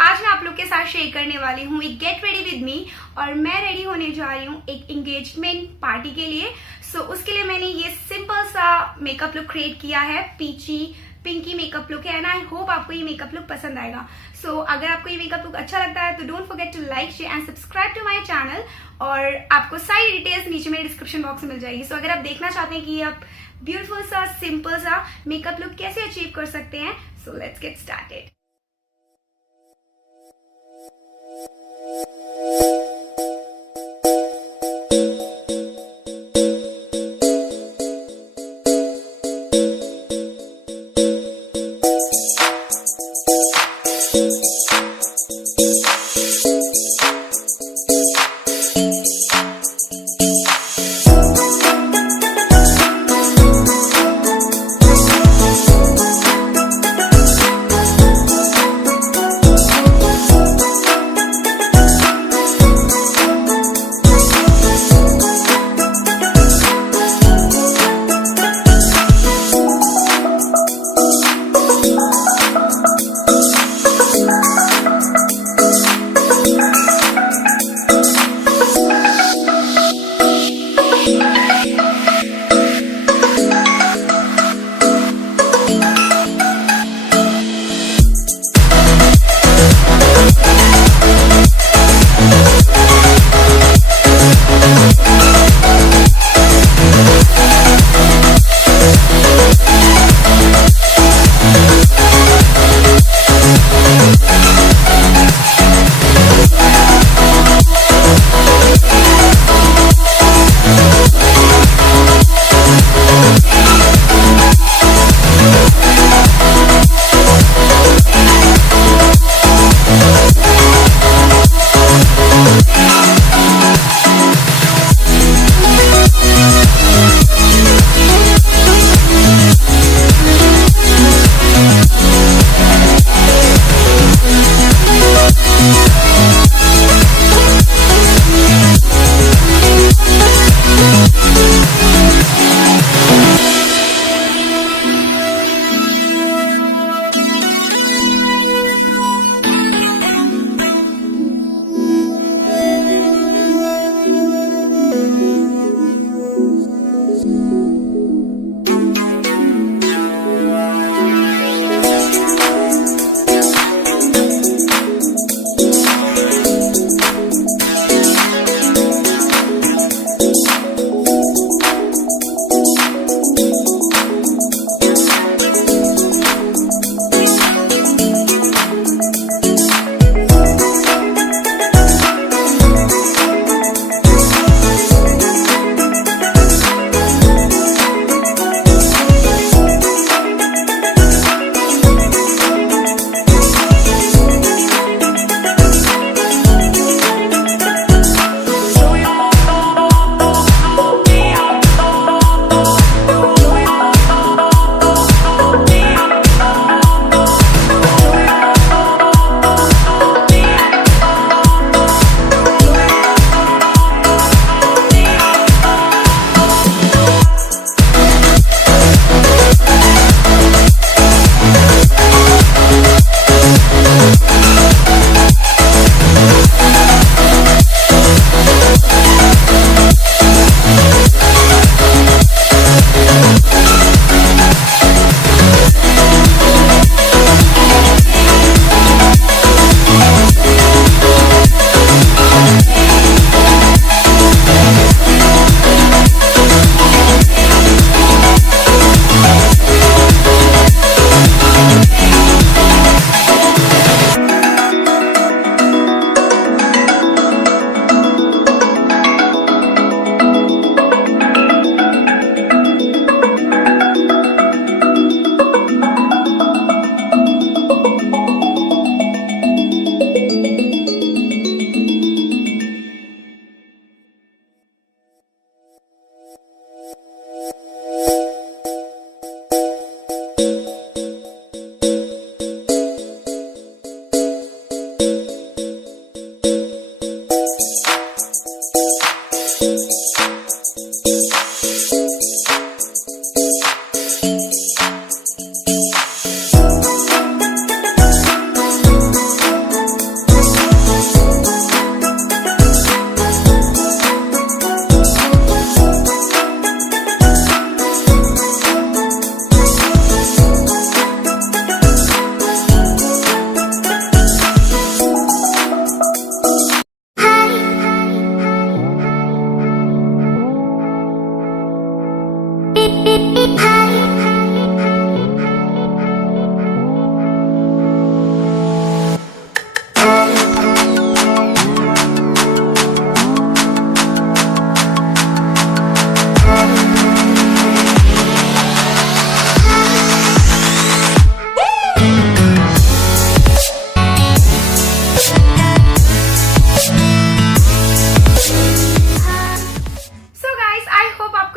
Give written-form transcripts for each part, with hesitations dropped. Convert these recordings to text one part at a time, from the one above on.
आज मैं आप लोग के साथ शेयर करने वाली हूँ एक गेट रेडी विद मी और मैं रेडी होने जा रही हूँ एक एंगेजमेंट पार्टी के लिए। उसके लिए मैंने ये सिंपल सा मेकअप लुक क्रिएट किया है, पीची पिंकी मेकअप लुक है एंड आई होप आपको ये मेकअप लुक पसंद आएगा। अगर आपको ये मेकअप लुक अच्छा लगता है तो don't forget to like share and subscribe to my channel और आपको सारी डिटेल्स नीचे मेरे डिस्क्रिप्शन बॉक्स में मिल जाएगी। अगर आप देखना चाहते हैं कि आप ब्यूटीफुल सा सिंपल सा मेकअप लुक कैसे अचीव कर सकते हैं, सो लेट्स गेट स्टार्टेड।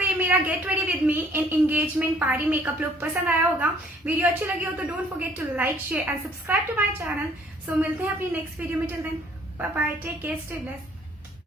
ये मेरा get ready with me in engagement party makeup look पसंद आया होगा। वीडियो अच्छी लगी हो तो don't forget to like, share and subscribe to my channel. So मिलते हैं अपनी नेक्स्ट वीडियो में। Till then bye bye, take care, stay blessed.